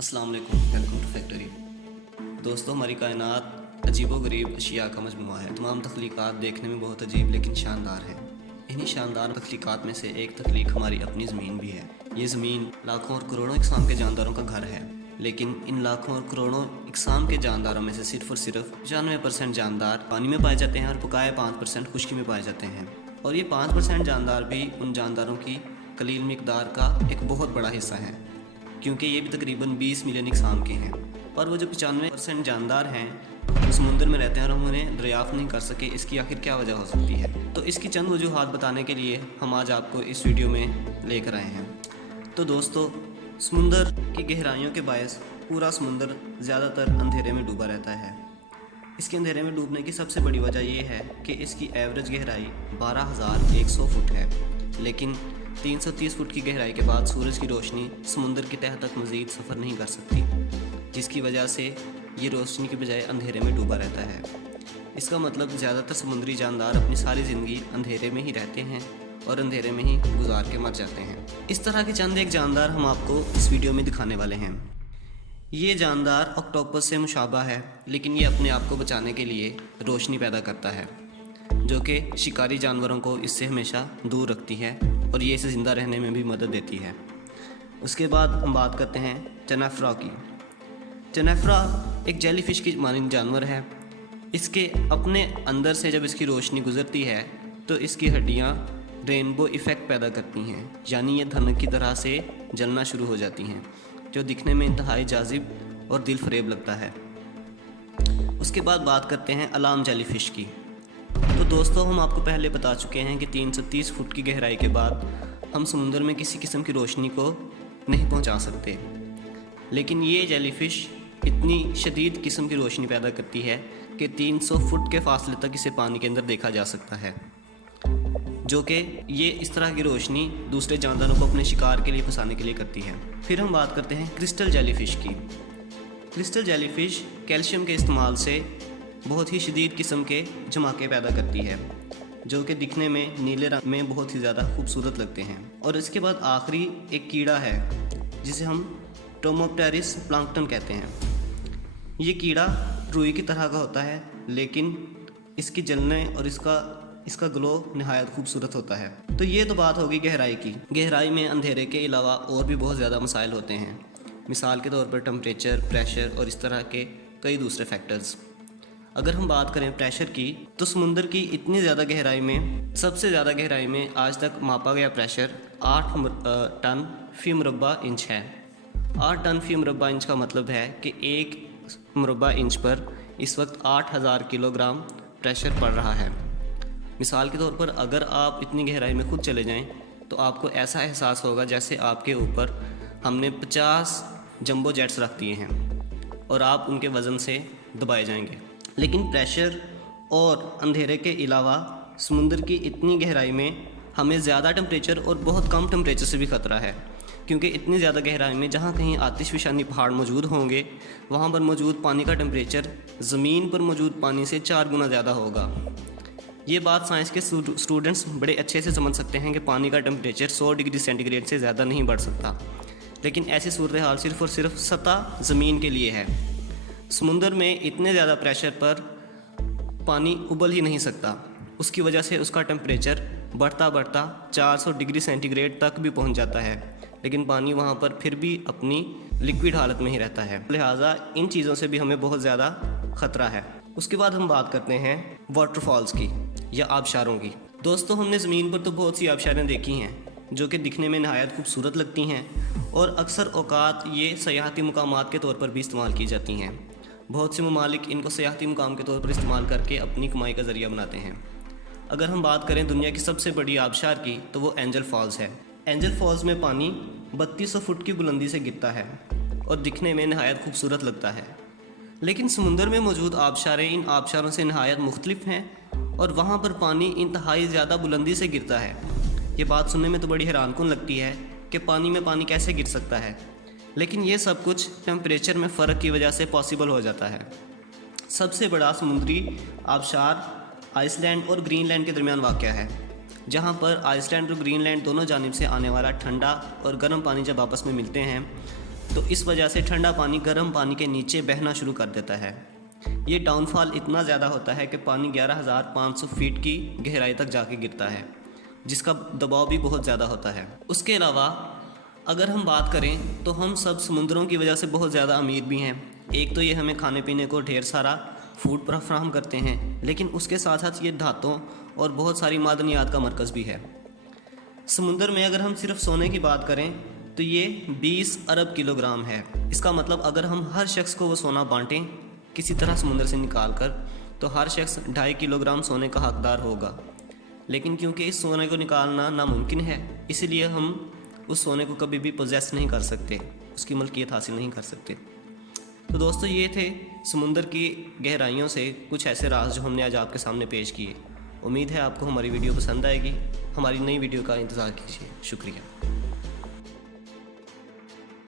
अस्सलाम वालेकुम, welcome to factory. दोस्तों, हमारी कायनात अजीब व गरीब अशिया का मजमूआ है। तमाम तख्लीक़ात देखने में बहुत अजीब लेकिन शानदार है। इन्हीं शानदार तख्लीक़ात में से एक तख्लीक़ हमारी अपनी ज़मीन भी है। ये ज़मीन लाखों और करोड़ों इक़साम के जानदारों का घर है, लेकिन इन लाखों और करोड़ों इक़साम के जानदारों में से सिर्फ़ और सिर्फ 95% जानदार पानी में पाए जाते हैं और बकाया 5% खुश्की में पाए जाते हैं। और ये 5% जानदार भी उन जानदारों की कलील मिक़दार का एक बहुत बड़ा हिस्सा है, क्योंकि ये भी तकरीबन 20 मिलियन इक़साम के हैं। पर वो जो 95% जानदार हैं वो समुंदर में रहते हैं और हम उन्हें दरियाफ़्त नहीं कर सके। इसकी आखिर क्या वजह हो सकती है? तो इसकी चंद वजूहात बताने के लिए हम आज आपको इस वीडियो में लेकर आए हैं। तो दोस्तों, समुंदर की गहराइयों के बायस पूरा समुंदर ज़्यादातर अंधेरे में डूबा रहता है। इसके अंधेरे में डूबने की सबसे बड़ी वजह ये है कि इसकी एवरेज गहराई 12,100 फुट है, लेकिन 330 फुट की गहराई के बाद सूरज की रोशनी समुंदर की तह तक मज़ीद सफ़र नहीं कर सकती, जिसकी वजह से ये रोशनी के बजाय अंधेरे में डूबा रहता है। इसका मतलब ज़्यादातर समुद्री जानदार अपनी सारी ज़िंदगी अंधेरे में ही रहते हैं और अंधेरे में ही गुजार के मर जाते हैं। इस तरह के चंद एक जानदार हम आपको इस वीडियो में दिखाने वाले हैं। ये जानदार ऑक्टोपस से मुशाबा है, लेकिन ये अपने आप को बचाने के लिए रोशनी पैदा करता है, जो कि शिकारी जानवरों को इससे हमेशा दूर रखती है और ये इसे ज़िंदा रहने में भी मदद देती है। उसके बाद हम बात करते हैं चनाफ्रा की। चनाफ्रा एक जेलीफिश की मानंद जानवर है। इसके अपने अंदर से जब इसकी रोशनी गुजरती है तो इसकी हड्डियाँ रेनबो इफ़ेक्ट पैदा करती हैं, यानी ये धनक की तरह से जलना शुरू हो जाती हैं, जो दिखने में इंतहाई जाजिब और दिल फरेब लगता है। उसके बाद बात करते हैं अलार्म जेलीफिश की। तो दोस्तों, हम आपको पहले बता चुके हैं कि 330 फुट की गहराई के बाद हम समुंदर में किसी किस्म की रोशनी को नहीं पहुंचा सकते, लेकिन ये जेलीफिश इतनी शदीद किस्म की रोशनी पैदा करती है कि 300 फुट के फासले तक इसे पानी के अंदर देखा जा सकता है, जो कि ये इस तरह की रोशनी दूसरे जानदारों को अपने शिकार के लिए फंसाने के लिए करती है। फिर हम बात करते हैं क्रिस्टल जेलीफिश की। क्रिस्टल जेलीफिश कैल्शियम के इस्तेमाल से बहुत ही शदीद किस्म के झमाके पैदा करती है, जो कि दिखने में नीले रंग में बहुत ही ज़्यादा खूबसूरत लगते हैं। और इसके बाद आखिरी एक कीड़ा है जिसे हम टोमोप्टेरिस प्लांक्टन कहते हैं। ये कीड़ा रुई की तरह का होता है, लेकिन इसकी जलने और इसका ग्लो नहायत खूबसूरत होता है। तो ये तो बात होगी गहराई की। गहराई में अंधेरे के अलावा और भी बहुत ज़्यादा मसाइल होते हैं, मिसाल के तौर पर टेम्परेचर, प्रेशर और इस तरह के कई दूसरे फैक्टर्स। अगर हम बात करें प्रेशर की, तो समुंदर की इतनी ज़्यादा गहराई में, सबसे ज़्यादा गहराई में आज तक मापा गया प्रेशर 8 टन फी मुरबा इंच है। 8 टन फी मुरबा इंच का मतलब है कि 1 मुरबा इंच पर इस वक्त 8,000 किलोग्राम प्रेशर पड़ रहा है। मिसाल के तौर पर अगर आप इतनी गहराई में खुद चले जाएं तो आपको ऐसा एहसास होगा जैसे आपके ऊपर हमने 50 जंबो जेट्स रख दिए हैं और आप उनके वज़न से दबाए जाएंगे। लेकिन प्रेशर और अंधेरे के अलावा समुंदर की इतनी गहराई में हमें ज़्यादा टेम्परेचर और बहुत कम टेम्परेचर से भी ख़तरा है, क्योंकि इतनी ज़्यादा गहराई में जहाँ कहीं आतिशफशानी पहाड़ मौजूद होंगे वहाँ पर मौजूद पानी का टेम्परेचर ज़मीन पर मौजूद पानी से 4 गुना ज़्यादा होगा। ये बात साइंस के स्टूडेंट्स बड़े अच्छे से समझ सकते हैं कि पानी का टेम्परेचर 100 डिग्री सेंटीग्रेड से ज़्यादा नहीं बढ़ सकता, लेकिन ऐसी सूरत हाल सिर्फ़ और सिर्फ सतह ज़मीन के लिए है। समुंदर में इतने ज़्यादा प्रेशर पर पानी उबल ही नहीं सकता, उसकी वजह से उसका टेम्परेचर बढ़ता बढ़ता 400 डिग्री सेंटीग्रेड तक भी पहुंच जाता है, लेकिन पानी वहां पर फिर भी अपनी लिक्विड हालत में ही रहता है। लिहाजा इन चीज़ों से भी हमें बहुत ज़्यादा ख़तरा है। उसके बाद हम बात करते हैं वाटरफॉल्स की या आबशारों की। दोस्तों, हमने ज़मीन पर तो बहुत सी आबशारें देखी हैं जो कि दिखने में नहायत खूबसूरत लगती हैं और अक्सर औकात ये सयाहती मुकामात के तौर पर भी इस्तेमाल की जाती हैं। बहुत से ममालिक इनको सयाहती मुकाम के तौर पर इस्तेमाल करके अपनी कमाई का ज़रिया बनाते हैं। अगर हम बात करें दुनिया की सबसे बड़ी आबशार की, तो वो एंजल फॉल्स है। एंजल फॉल्स में पानी 3200 फुट की बुलंदी से गिरता है और दिखने में नहायत खूबसूरत लगता है, लेकिन समुंदर में मौजूद आबशारें इन आबशारों से नहायत मुख्तलिफ हैं और वहाँ पर पानी इंतहाई ज़्यादा बुलंदी से गिरता है। ये बात सुनने में तो बड़ी हैरानकुन लगती है कि पानी में पानी कैसे गिर सकता है, लेकिन ये सब कुछ टेम्परेचर में फ़र्क की वजह से पॉसिबल हो जाता है। सबसे बड़ा समुद्री आबशार आइसलैंड और ग्रीनलैंड के दरमियान वाक़या है, जहाँ पर आइसलैंड और ग्रीनलैंड दोनों जानिब से आने वाला ठंडा और गर्म पानी जब आपस में मिलते हैं तो इस वजह से ठंडा पानी गर्म पानी के नीचे बहना शुरू कर देता है। ये डाउनफॉल इतना ज़्यादा होता है कि पानी 11,500 फीट की गहराई तक जाके गिरता है, जिसका दबाव भी बहुत ज़्यादा होता है। उसके अलावा अगर हम बात करें तो हम सब समुद्रों की वजह से बहुत ज़्यादा अमीर भी हैं। एक तो ये हमें खाने पीने को ढेर सारा फूड फराहम करते हैं, लेकिन उसके साथ साथ ये धातों और बहुत सारी मादनियात का मरकज़ भी है। समुंदर में अगर हम सिर्फ सोने की बात करें तो ये 20 अरब किलोग्राम है। इसका मतलब अगर हम हर शख्स को वो सोना बांटें किसी तरह समुंदर से निकाल कर, तो हर शख्स 2.5 किलोग्राम सोने का हकदार होगा। लेकिन क्योंकि इस सोने को निकालना नामुमकिन है, इसलिए हम उस सोने को कभी भी पोजेस नहीं कर सकते, उसकी मलकियत हासिल नहीं कर सकते। तो दोस्तों, ये थे समुंदर की गहराइयों से कुछ ऐसे राज जो हमने आज आपके सामने पेश किए। उम्मीद है आपको हमारी वीडियो पसंद आएगी। हमारी नई वीडियो का इंतज़ार कीजिए। शुक्रिया।